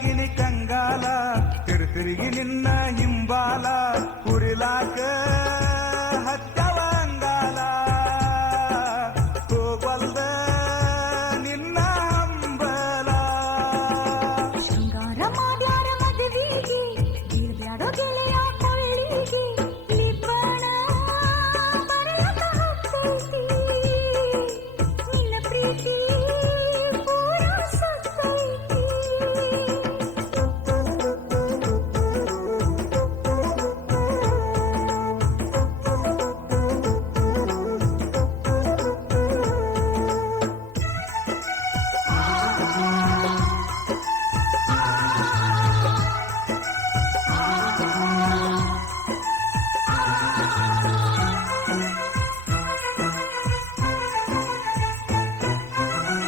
ಗಿಣಿ ಕಂಗಾಲ ತಿರುಗಿ ನಿನ್ನ ಹಿಂಬಾಲ ಕುರಿಲಾಕ ಹಚ್ಚವ ಅಂಗಾಲ ಹೋಗಲ್ದ ನಿನ್ನ ಹಂಬಲ ಶೃಂಗಾರ ಮಾಡ್ಯಾರ ಮದುವೆಗೆ ಬೀಳ್ಬ್ಯಾಡೋ ಗೆಳೆಯ ಕೊಳ್ಳಿಗೆ ಲಿಬ್ಬಣ ಬರೆಯಕ ಹತ್ತೈತಿ ನಿನ್ನ ಪ್ರೀತಿ ಪೂರ ಸತ್ತೈತಿ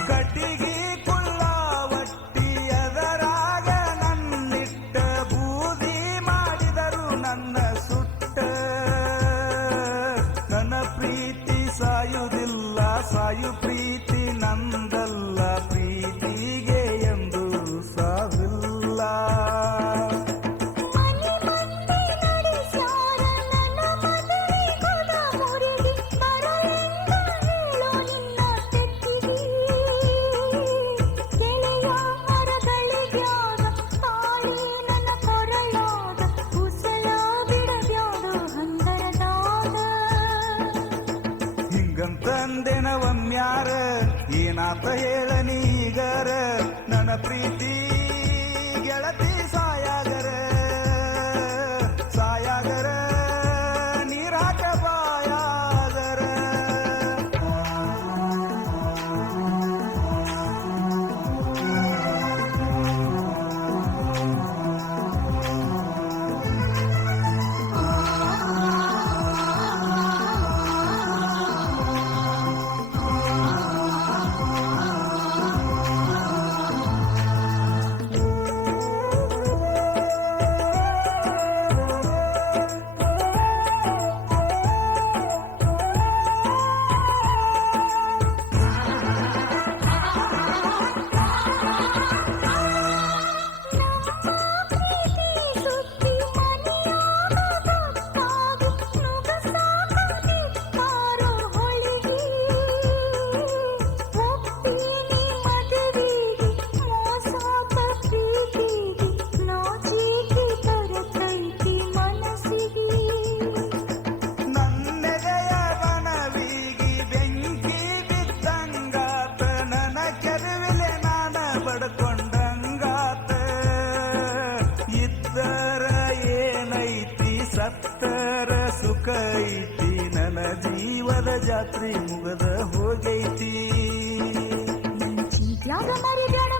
ಕಟ್ಟಿಗೆ ಕುಳ್ಳಾವಟ್ಟಿ ಅದರಾಗ ನನ್ನಿಟ್ಟ ಬೂದಿ ಮಾಡಿದರು ನನ್ನ ಸುಟ್ಟ ನನ್ನ ಪ್ರೀತಿ ಸಾಯುವುದಿಲ್ಲ ಸಾಯು ಪ್ರೀತಿ ನಂದಲ್ಲ ಪ್ರೀತಿಗೆ ಎಂದು ಸಾವಿಲ್ಲ ಮನೆ ಮಂದಿ ನಡೆಸ್ಯಾರ ನನ್ನ ಮದುವೆಗೋದ ಮುರಿಗಿ ಬರಲೆಂದ ಹೇಳೋ ನಿನ್ನ ತೆತ್ತಿಗೆ ಗೆಳೆಯ ಮರಗಳಿಗ್ಯಾಗ ತಾಳಿ ನನ್ನ ಕೊರಳಾಗ ಕುಸಲ ಬಿಡಬ್ಯಾಡೋ ಹಂದರದಾಗ ಹಿಂಗಂತಂದೆನ ಒಮ್ಮ್ಯಾರ ಏನಾತ ಹೇಳ ನೀಗರ ನನ್ನ ಪ್ರೀತಿ ಗೆಳತಿ ಸಾಯಾಗರ ಸಾಯಾಗರ ನೀರಾಟ ಬಾಯಾಗರ ನನ್ನೆದೆಯ ಬನವಿಗಿ ಬೆಂಕಿ ಬಿದ್ದಂಗಾತ ನನ್ನ ಕೆರುವಿಲೆ ನಾನ ಬಡ್ಕೊಂಡಂಗಾತ ಇದ್ದರ ಏನೈತಿ ಸತ್ತರ ಸುಖ ಐತಿ ನನ್ನ ಜೀವದ ಜಾತ್ರೆ ಮುಗದ ಹೋಗೈತಿ ಚೀತ್ಯಾಗ ಮರಿಬ್ಯಾಡ